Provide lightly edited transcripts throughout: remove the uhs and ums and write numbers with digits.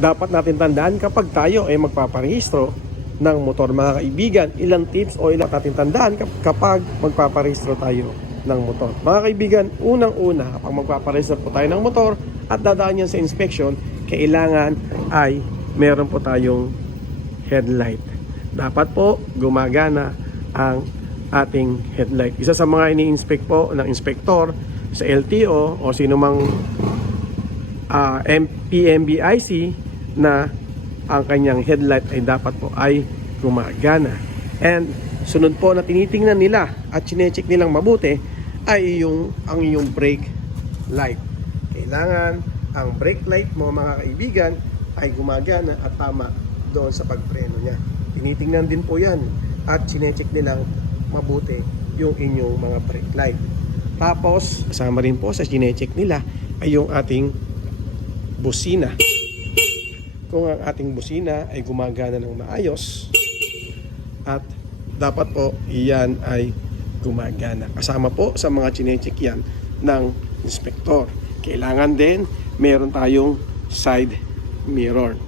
dapat natin tandaan kapag tayo ay magpaparehistro ng motor, mga kaibigan? Ilang tips o ilang natin tandaan kapag magpaparehistro tayo ng motor? Mga kaibigan, unang-una, kapag magpaparehistro po tayo ng motor at dadaan yan sa inspection, kailangan ay meron po tayong headlight. Dapat po gumagana ang ating headlight. Isa sa mga ini-inspect po ng inspektor sa LTO o sino mang PMBIC na ang kanyang headlight ay dapat po ay gumagana. And sunod po na tinitingnan nila at chinecheck nilang mabuti ay ang iyong brake light. Kailangan ang brake light mo, mga kaibigan, ay gumagana at tama doon sa pagpreno niya. Tinitingnan din po yan at chinecheck nilang mabuti yung inyong mga brake light. Tapos kasama rin po sa chinecheck nila ay yung ating busina. Kung ang ating busina ay gumagana ng maayos at dapat po iyan ay gumagana. Kasama po sa mga chinecheck yan ng inspektor. Kailangan din meron tayong side mirror.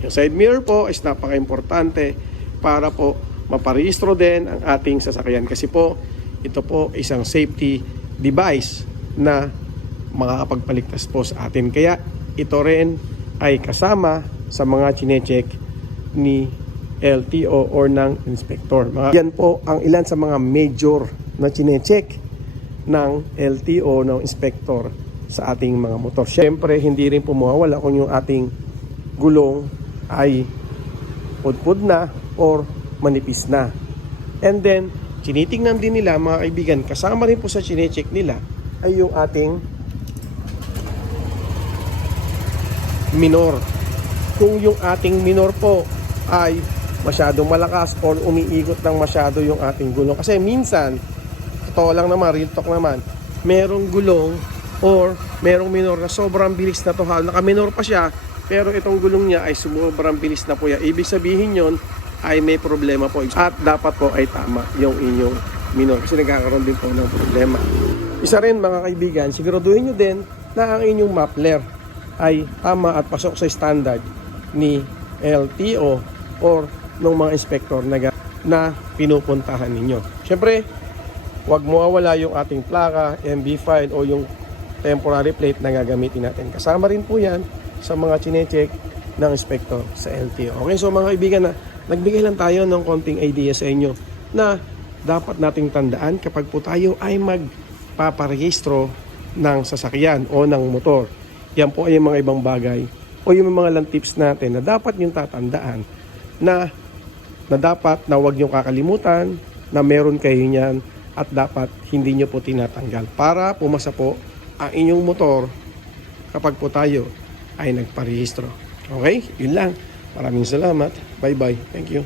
Yung side mirror po is napaka-importante para po maparehistro din ang ating sasakyan, kasi po ito po isang safety device na makakapagpaligtas po sa atin. Kaya ito rin ay kasama sa mga chinecheck ni LTO or ng inspector. Yan po ang ilan sa mga major na chinecheck ng LTO, ng inspector sa ating mga motor. Siyempre, hindi rin po mawawala kung yung ating gulong ay pudpud na or manipis na. And then, tinitingnan din nila, mga kaibigan, kasama rin po sa chinecheck nila ay yung ating minor. Kung yung ating minor po ay masyadong malakas or umiikot ng masyado yung ating gulong. Kasi minsan, totoo lang naman, real talk naman, merong gulong or merong minor na sobrang bilis na to, naka-minor pa siya, pero itong gulong niya ay sobrang bilis na po yan. Ibig sabihin yon ay may problema po at dapat po ay tama yung inyong minor kasi nagkakaroon din po ng problema. Isa rin, mga kaibigan, siguraduhin nyo din na ang inyong muffler ay tama at pasok sa standard ni LTO or ng mga inspector na pinupuntahan ninyo. Siyempre, huwag mawawala yung ating plaka, MB file o yung temporary plate na gagamitin natin. Kasama rin po yan sa mga chinecheck ng inspector sa LTO. Okay, so mga kaibigan, nagbigay lang tayo ng konting idea sa inyo na dapat nating tandaan kapag po tayo ay magpaparehistro ng sasakyan o ng motor. Yan po ay yung mga ibang bagay o yung mga lang tips natin na dapat yung tatandaan na dapat na huwag nyo kakalimutan na meron kayo niyan at dapat hindi nyo po tinatanggal para pumasa po ang inyong motor kapag po tayo ay nagparehistro. Okay? Yun lang. Maraming salamat. Bye-bye. Thank you.